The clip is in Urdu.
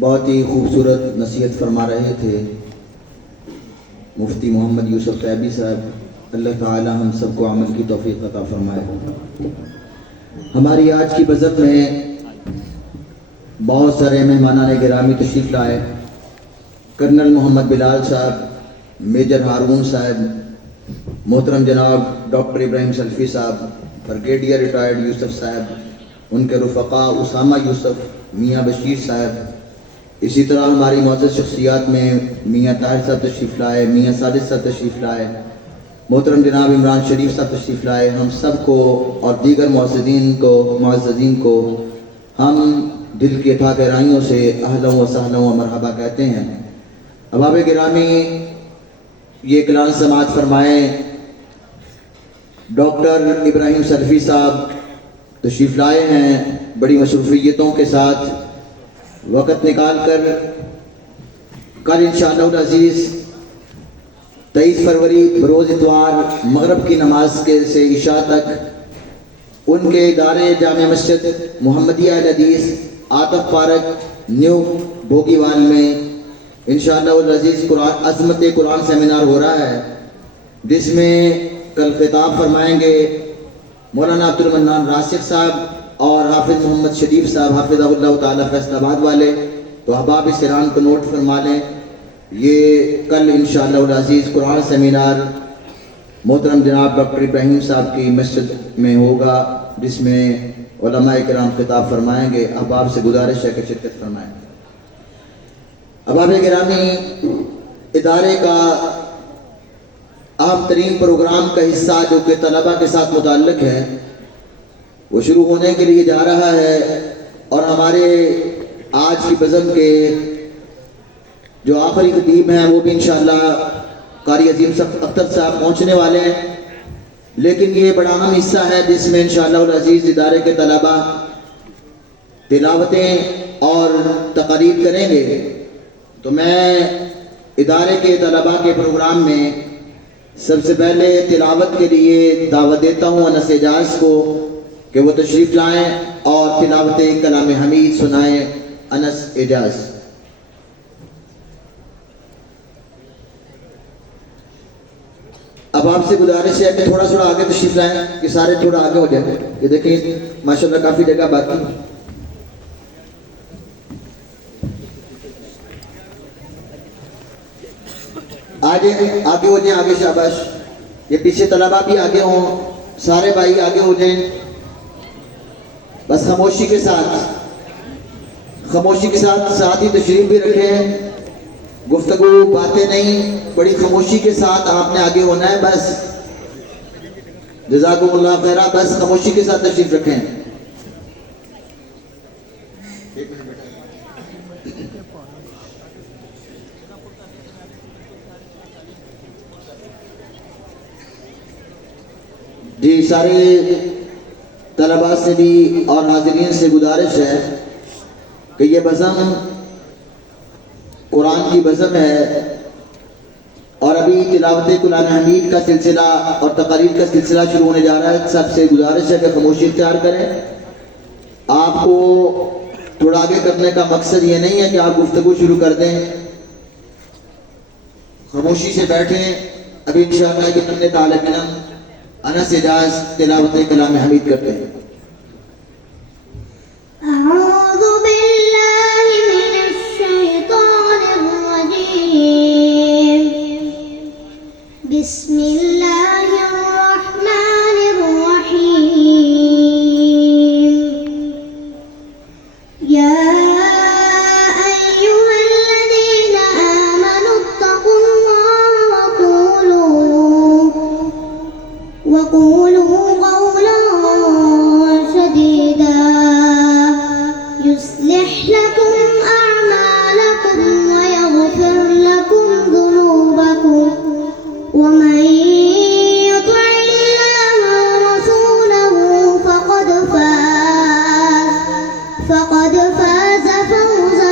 بہت ہی خوبصورت نصیحت فرما رہے تھے مفتی محمد یوسف طیبی صاحب، اللہ تعالی ہم سب کو عمل کی توفیق عطا فرمائے۔ ہماری آج کی بزم میں بہت سارے مہمانان گرامی تشریف لائے۔ کرنل محمد بلال صاحب، میجر ہارون صاحب، محترم جناب ڈاکٹر ابراہیم سلفی صاحب، بریگیڈیئر ریٹائرڈ یوسف صاحب، ان کے رفقا اسامہ یوسف، میاں بشیر صاحب، اسی طرح ہماری معزز شخصیات میں میاں طاہر صاحب تشریف لائے، میاں ساجد صاحب تشریف لائے، محترم جناب عمران شریف صاحب تشریف لائے۔ ہم سب کو اور دیگر معززین کو ہم دل کی اتھا گہرائیوں سے اہلا و سہلا و مرحبا کہتے ہیں۔ احباب گرامی، یہ کلام سماعت فرمائے ڈاکٹر ابراہیم سلفی صاحب تشریف لائے ہیں بڑی مصروفیتوں کے ساتھ، وقت نکال کر۔ کل انشاءاللہ العزیز 23 فروری بروز اتوار مغرب کی نماز سے عشاء تک ان کے ادارے جامع مسجد محمدیہ الحدیث عاطف پارک نیو بھوگیوال میں انشاءاللہ العزیز عظمت قرآن سیمینار ہو رہا ہے، جس میں کل خطاب فرمائیں گے مولانا عبد المنان راسخ صاحب اور حافظ محمد شریف صاحب حافظہ اللہ تعالی فیصل آباد والے۔ تو احباب اس اعلان کو نوٹ فرما لیں، یہ کل انشاءاللہ العزیز قرآن سیمینار محترم جناب ڈاکٹر ابراہیم صاحب کی مسجد میں ہوگا، جس میں علماء کرام خطاب فرمائیں گے۔ احباب سے گزارش ہے کہ شرکت فرمائیں۔ احباب گرامی، ادارے کا اہم ترین پروگرام کا حصہ جو کہ طلباء کے ساتھ متعلق ہے وہ شروع ہونے کے لیے جا رہا ہے، اور ہمارے آج کی بزم کے جو آخری خطیب ہیں وہ بھی انشاءاللہ قاری عظیم اختر صاحب پہنچنے والے ہیں، لیکن یہ بڑا اہم حصہ ہے جس میں انشاءاللہ العزیز ادارے کے طلباء تلاوتیں اور تقاریر کریں گے۔ تو میں ادارے کے طلباء کے پروگرام میں سب سے پہلے تلاوت کے لیے دعوت دیتا ہوں انس اعجاز کو کہ وہ تشریف لائیں اور تلاوت کلام حمید سنائیں۔ انس اعجاز۔ اب آپ سے گزارش ہے کہ تھوڑا آگے تشریف لائیں کہ سارے تھوڑا آگے ہو جائیں۔ یہ دیکھیں ماشاءاللہ کافی جگہ باقی۔ آگے ہو جائیں، آگے شاباش۔ یہ پیچھے طلباء بھی آگے ہوں، سارے بھائی آگے ہو جائیں، بس خاموشی کے ساتھ ہی تشریف بھی رکھیں، گفتگو باتیں نہیں، بڑی خاموشی کے ساتھ آپ نے آگے ہونا ہے، بس جزاکم اللہ خیرہ، بس خاموشی کے ساتھ تشریف رکھیں۔ جی، سارے طلباء سے بھی اور حاضرین سے گزارش ہے کہ یہ بزم قرآن کی بزم ہے، اور ابھی تلاوت کلام حمید کا سلسلہ اور تقاریر کا سلسلہ شروع ہونے جا رہا ہے۔ سب سے گزارش ہے کہ خاموشی اختیار کریں۔ آپ کو تھوڑا آگے کرنے کا مقصد یہ نہیں ہے کہ آپ گفتگو شروع کر دیں، خاموشی سے بیٹھیں۔ ابھی انشاءاللہ کہ اپنے طالب علم انس اعجاز تلاوت کلام حمید کرتے ہیں۔ اعوذ باللہ من الشیطان الرجیم، بسم اللہ الرحمن الرحیم، یا ایہا الذین آمنوا اتقوا اللہ وقولوا قولا سدیدا يصلح لكم أعمالكم ويغفر لكم ذنوبكم ومن يطع الله ورسوله فقد فاز فوزا